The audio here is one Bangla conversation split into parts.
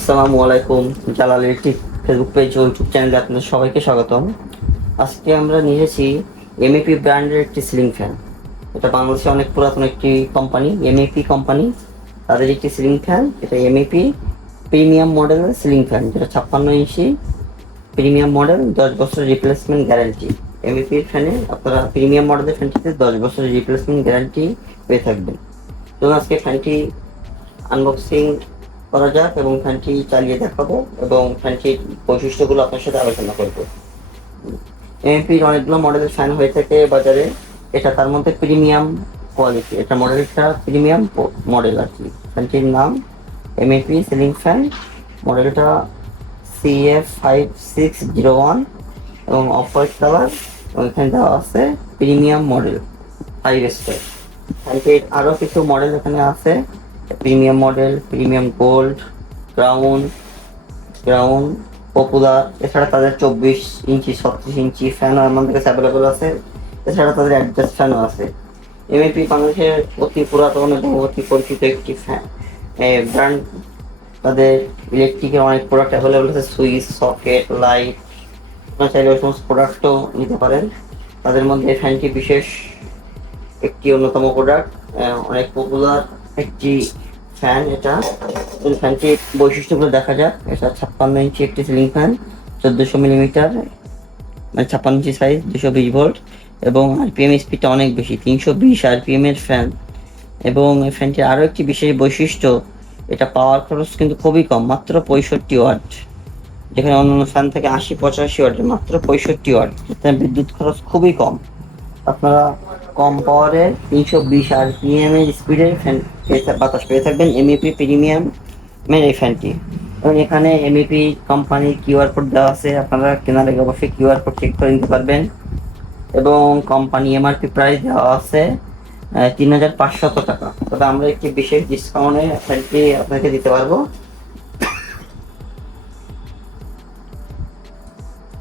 আসসালামু আলাইকুম জালাল ইলেকট্রিক ফেসবুক পেজ ও ইউটিউব চ্যানেলে আপনাদের সবাইকে স্বাগতম। আজকে আমরা নিয়ে এসেছি এমএপি ব্র্যান্ডের একটি সিলিং ফ্যান এটা বাংলাদেশে অনেক পুরাতন একটি কোম্পানি এমএপি কোম্পানি তাদের একটি সিলিং ফ্যান এটা এমএপি প্রিমিয়াম মডেলের সিলিং ফ্যান যেটা ছাপ্পান্ন ইঞ্চি প্রিমিয়াম মডেল দশ বছরের রিপ্লেসমেন্ট গ্যারান্টি এমএপির ফ্যানে আপনারা প্রিমিয়াম মডেলের ফ্যানটিতে দশ বছরের রিপ্লেসমেন্ট গ্যারান্টি পেয়ে থাকবেন। তো আজকে ফ্যানটি আনবক্সিং করা যাক এবং ফ্যানটি চালিয়ে দেখাবো এবং ফ্যানটির বৈশিষ্ট্যগুলো আপনার সাথে আলোচনা করব। এমপির অনেকগুলো মডেলের ফ্যান হয়ে থাকে বাজারে। এটা তার মধ্যে প্রিমিয়াম কোয়ালিটি এটা মডেলটা প্রিমিয়াম মডেল আর কি। ফ্যানটির নাম এমএপি সিলিং ফ্যান মডেলটা CF five six zero one এবং অফ হোয়াইট কালার এবং এখানে দেওয়া আছে প্রিমিয়াম মডেল ফাইভ স্টার ফ্যানটির আরও কিছু মডেল এখানে আছে। Premium model, premium gold, crown crown, popular, এছাড়া তাদের চব্বিশ ইঞ্চি, ছত্রিশ ইঞ্চি ফ্যানও আমাদের কাছে অ্যাভেলেবল আছে। এছাড়া তাদের অ্যাডজাস্ট ফ্যানও আছে। এমএপি বাংলাদেশের অতি পুরাতন এবং অতি পরিচিত একটি ফ্যান ব্র্যান্ড তাদের ইলেকট্রিকের অনেক প্রোডাক্ট অ্যাভেলেবল আছে। সুইচ সকেট লাইট আপনারা চাইলে ওই সমস্ত প্রোডাক্টও নিতে পারেন। তাদের মধ্যে ফ্যানটি বিশেষ একটি অন্যতম প্রোডাক্ট অনেক পপুলার একটি ফ্যান এটা। এই ফ্যানটির বৈশিষ্ট্যগুলো দেখা যাক। এটা ছাপ্পান্ন ইঞ্চি একটি সিলিং ফ্যান চোদ্দোশো মিলিমিটার মানে ছাপ্পান্ন ইঞ্চি সাইজ দুশো বিশ ভোল্ট এবং আরপিএম স্পিডটা অনেক বেশি, তিনশো বিশ আরপিএম এর ফ্যান এবং এই ফ্যানটির আরও একটি বিশেষ বৈশিষ্ট্য, এটা পাওয়ার খরচ কিন্তু খুবই কম, মাত্র পঁয়ষট্টি ওয়াট যেখানে অন্যান্য ফ্যান থেকে আশি, পঁচাশি ওয়াটের মাত্র পঁয়ষট্টি ওয়াট বিদ্যুৎ খরচ খুবই কম। আপনারা কম পাওয়ারে তিনশো বিশ আর পিএম এর স্পিডের ফ্যান বাতাস পেয়ে থাকবেন এমইপি প্রিমিয়াম এর এই ফ্যানটি এবং এখানে এমইপি কোম্পানির কিউআর কোড দেওয়া আছে, আপনারা কেনার আগে অবশ্যই কিউআর কোড চেক করে নিতে পারবেন। এবং কোম্পানি এমআরপি প্রাইস দেওয়া আছে তিন হাজার পাঁচশত টাকা। তবে আমরা একটি বিশেষ ডিসকাউন্টে ফ্যানটি আপনাকে দিতে পারব।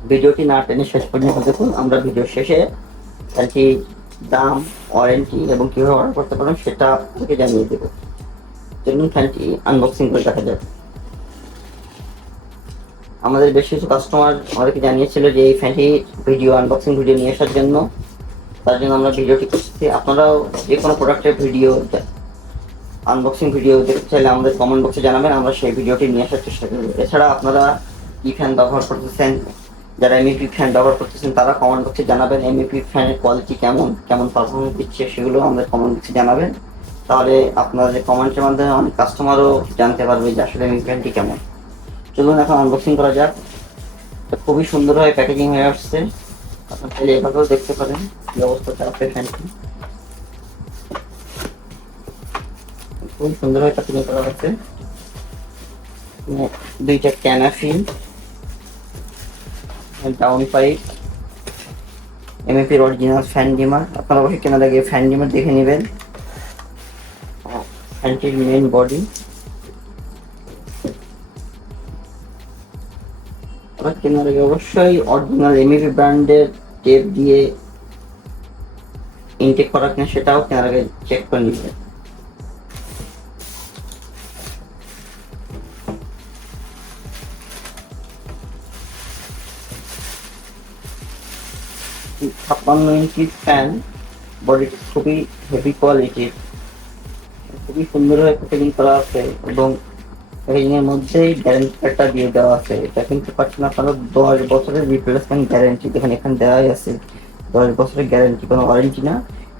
ভিডিওটি না টেনে শেষ পর্যন্ত দেখুন। আমরা ভিডিও শেষে ফ্যানটি দাম ওয়ারেন্টি এবং কীভাবে অর্ডার করতে পারেন সেটা আপনাকে জানিয়ে দেবো। চলুন ফ্যানটি আনবক্সিং করে দেখা যাক। আমাদের বেশ কিছু কাস্টমার আমাদেরকে জানিয়েছিল যে এই ফ্যানটি ভিডিও আনবক্সিং ভিডিও নিয়ে আসার জন্য। তার জন্য আমরা ভিডিওটি করছি। আপনারাও যে কোনো প্রোডাক্টের ভিডিও আনবক্সিং ভিডিও দেখতে চাইলে আমাদের কমেন্ট বক্সে জানাবেন। আমরা সেই ভিডিওটি নিয়ে আসার চেষ্টা করব। এছাড়া আপনারা কী ফ্যান ব্যবহার করতেছেন যারা এমইপি ফ্যান ব্যবহার করতেছেন, তারা কমেন্ট বক্সে জানাবেন এমইপি ফ্যানের কোয়ালিটি কেমন কেমন পারফরমেন্স দিচ্ছে সেগুলো আমাদের কমেন্ট বক্সে জানাবেন। তাহলে আপনাদের কমেন্টের মাধ্যমে অনেক কাস্টমারও জানতে পারবে যে আসলে এমইপি ফ্যানটি কেমন। চলুন এখন আনবক্সিং করা যাক। খুবই সুন্দরভাবে প্যাকেজিং হয়ে আসছে। আপনার চাইলে এভাবেও দেখতে পারেন কি অবস্থাতে আছে ফ্যানটি খুবই সুন্দরভাবে প্যাকেজিং করা হচ্ছে। দুইটা ক্যানাফিন ডাউন পাইপ এমএপির অরিজিনাল ফ্যান ডিমার আপনারা অবশ্যই কেনার আগে ফ্যান ডিমার দেখে নেবেন। ফ্যানটির মেন বডি আবার কেনার আগে অবশ্যই অরিজিনাল এমএপি ব্র্যান্ডের টেপ দিয়ে ইনটেক করা কিনা সেটাও কেনার আগে চেক করে নেবেন। ছাপ্পান্ন ইঞ্চি ফ্যান বডিটি খুবই হেভি কোয়ালিটির খুবই সুন্দরভাবে প্যাকেজিং করা আছে এবং প্যাকেজিং এর মধ্যেই গ্যারেন্টি কার্ডটা দিয়ে দেওয়া আছে। এটা কিন্তু পাচ্ছেন আপনারা দশ বছরের রিপ্লেসমেন্ট গ্যারেন্টি দেখেন এখানে দেওয়াই আছে। দশ বছরের গ্যারেন্টি কোনো ওয়ারেন্টি না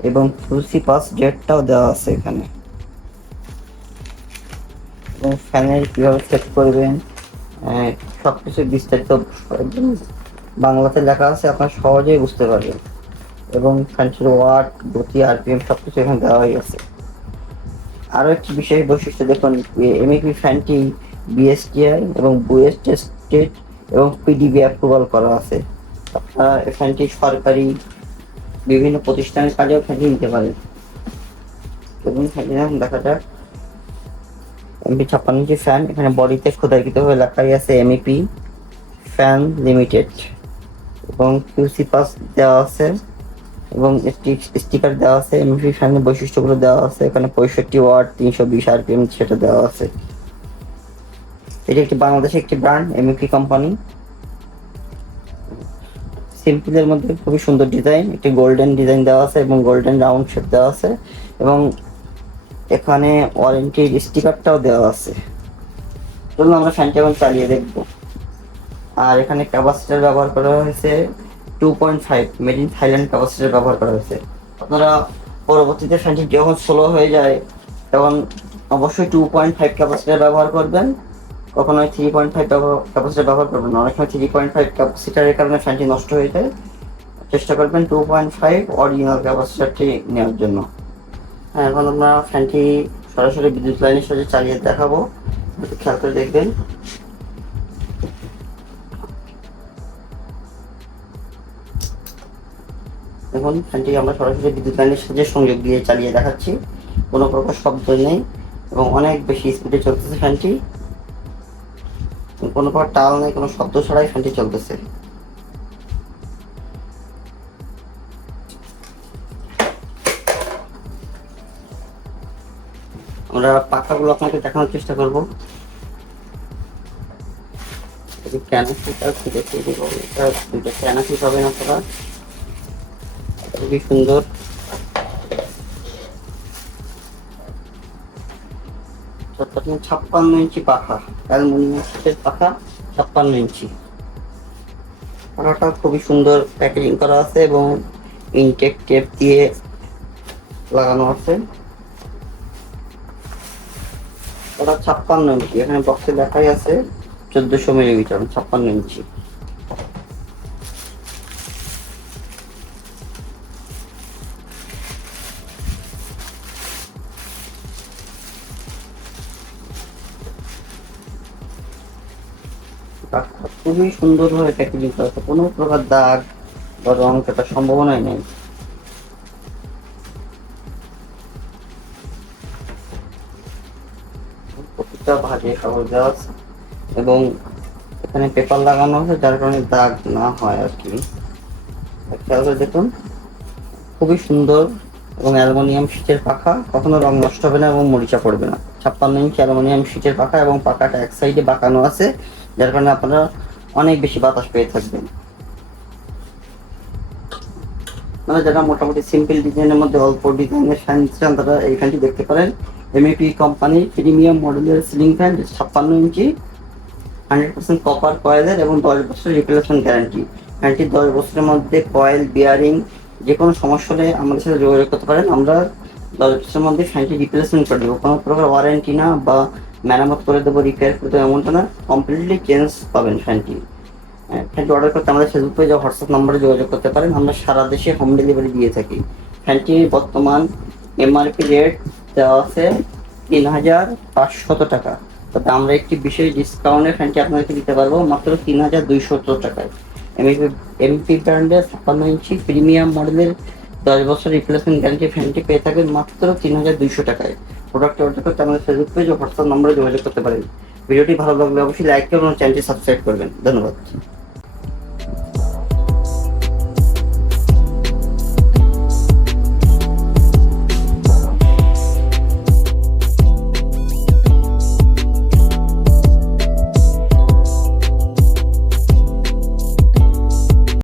এবং ফুলসি পাস ডেটটাও দেওয়া আছে এখানে। এবং ফ্যানের কীভাবে সেট করবেন সব কিছু বিস্তারিত একদম বাংলাতে লেখা আছে, আপনার সহজেই বুঝতে পারবেন। এবং ফ্যানটির ওয়াট গতি, আরপিএম সব কিছু এখানে দেওয়াই আছে। আরও একটি বিশেষ বৈশিষ্ট্য দেখুন এমএপি ফ্যানটি বিএসটিআই এবং বুয়েস টেস্টেড এবং পিডিবি অ্যাপ্রুভাল করা আছে। আপনারা এই ফ্যানটি সরকারি বিভিন্ন প্রতিষ্ঠানের কাজেও ফ্যানটি নিতে পারেন। এবং ফ্যানটি এখন দেখা যাক। এমপি ছাপ্পান্ন ইঞ্চি ফ্যান এখানে বডিতে খোদাইকৃত হয়ে লেখাই আছে এমইপি ফ্যান লিমিটেড এবং কিউসি পাস দেওয়া আছে এবং স্টিকার দেওয়া আছে এমপি ফ্যানের বৈশিষ্ট্যগুলো দেওয়া আছে। এখানে পঁয়ষট্টি ওয়াট তিনশো বিশ আর আরপিএম সেটা দেওয়া আছে। এটি একটি বাংলাদেশের একটি ব্র্যান্ড এমএপি কোম্পানি সিম্পলের মধ্যে খুবই সুন্দর ডিজাইন, একটি গোল্ডেন ডিজাইন দেওয়া আছে এবং গোল্ডেন রাউন্ড শেপ দেওয়া আছে এবং এখানে ওয়ারেন্টির স্টিকারটাও দেওয়া আছে। চলুন আমরা ফ্যানটি এখন চালিয়ে দেখব। আর এখানে ক্যাপাসিটার ব্যবহার করা হয়েছে two point five made in Thailand capacitor ব্যবহার করা হয়েছে। আপনারা পরবর্তীতে ফ্যানটি যখন স্লো হয়ে যায়, তখন অবশ্যই টু পয়েন্ট ফাইভ ক্যাপাসিটার ব্যবহার করবেন। কখনোই থ্রি পয়েন্ট ফাইভ ক্যাপাসিটার ব্যবহার করবেন অনেক সময় থ্রি পয়েন্ট ফাইভ ক্যাপাসিটারের কারণে ফ্যানটি নষ্ট হয়ে যায়। চেষ্টা করবেন টু পয়েন্ট ফাইভ অরিজিনাল ক্যাপাসিটারটি নেওয়ার জন্য। হ্যাঁ এখন আমরা ফ্যানটি সরাসরি বিদ্যুৎ লাইনের সাথে চালিয়ে দেখাবো। খেয়াল করে দেখবেন। দেখুন ফ্যানটি আমরা সরাসরি বিদ্যুৎ লাইনের সাথে সংযোগ দিয়ে চালিয়ে দেখাচ্ছি। কোনো প্রকার শব্দ নেই এবং অনেক বেশি স্পিডে চলতেছে ফ্যানটি। কোনো প্রকার টাল নেই, কোনো শব্দ ছাড়াই ফ্যানটি চলতেছে। আমরা পাখাগুলো আপনাকে দেখানোর চেষ্টা করব। ক্যানাকিটা দেখিয়ে দিব এটা দুটো ক্যানাকি পাবেন আপনারা। খুবই সুন্দর। ছাপ্পান্ন ইঞ্চি পাখা, অ্যালুমিনিয়াম শীটের পাখা ছাপ্পান্ন ইঞ্চি। পাখাটা খুবই সুন্দর প্যাকেজিং করা আছে এবং ইনটেক টেপ দিয়ে লাগানো আছে। ওটা ছাপ্পান্ন ইঞ্চি, এখানে বক্সে দেখাই আছে চোদ্দশো মিলিমিটার, ছাপ্পান্ন ইঞ্চি। কাঠটা খুবই সুন্দরভাবে প্যাকেজিং করা আছে। কোনো প্রকার দাগ বা রং কাটার সম্ভাবনাই নেই। প্রতিটা ভাজে কাগজ এবং এখানে পেপার লাগানো আছে, যার কারণে দাগ না হয় আর কি। খেয়াল করে দেখুন, খুবই সুন্দর এবং অ্যালুমিনিয়াম শীটের পাখা, কখনো রং নষ্ট হবে না এবং মরিচা পড়বে না। ছাপ্পান্ন ইঞ্চি অ্যালুমিনিয়াম শীটের পাখা এবং পাখাটা এক সাইডে বাঁকানো আছে। যার কারণে আপনারা অনেক বেশি বাতাস পেয়ে থাকবেন। মানে যারা মোটামুটি সিম্পল ডিজাইনের মধ্যে অল্প ডিজাইনের ফ্যান চান, তারা এই ফ্যানটি দেখতে পারেন। এমএপি কোম্পানির প্রিমিয়াম মডেলের সিলিং ফ্যান ছাপ্পান্ন ইঞ্চি হান্ড্রেড পার্সেন্ট কপার কয়েলের এবং দশ বছরের রিপ্লেসমেন্ট গ্যারান্টি ফ্যানটি দশ বছরের মধ্যে কয়েল বিয়ারিং যে কোনো সমস্যা হলে আমাদের সাথে যোগাযোগ করতে পারেন। আমরা দশ বছরের মধ্যে ফ্যানটি রিপ্লেসমেন্ট করে দেবো। কোনো প্রকার ওয়ারেন্টি না বা মেরামত করে দেবো রিপেয়ার করে দেবো, এমনটা না কমপ্লিটলি চেঞ্জ পাবেন ফ্যানটি ফ্যানটি অর্ডার করতে আমাদের ফেসবুক পেজে হোয়াটসঅ্যাপ নম্বরে যোগাযোগ করতে পারেন। আমরা সারা দেশে হোম ডেলিভারি দিয়ে থাকি। ফ্যানটির বর্তমান এমআরপি রেট দেওয়া আছে তিন হাজার পাঁচশত টাকা। তবে আমরা একটি বিশেষ ডিসকাউন্টে ফ্যানটি আপনাদেরকে দিতে পারব মাত্র তিন হাজার দুইশত টাকায়। এমপি এমপি ব্র্যান্ডের ছাপ্পান্ন ইঞ্চি প্রিমিয়াম মডেলের দশ বছর রিপ্লেসমেন্ট গ্যারান্টি ফ্যানটি পেয়ে থাকবেন মাত্র তিন হাজার দুইশো টাকায়। প্রোডাক্ট অর্ডার করতে আমাদের ফেসবুক পেজ ও হোয়াটসঅ্যাপ নম্বরে যোগাযোগ করতে পারেন। ভিডিওটি ভালো লাগলে অবশ্যই লাইক করবেন এবং চ্যানেলটি সাবস্ক্রাইব করবেন। ধন্যবাদ।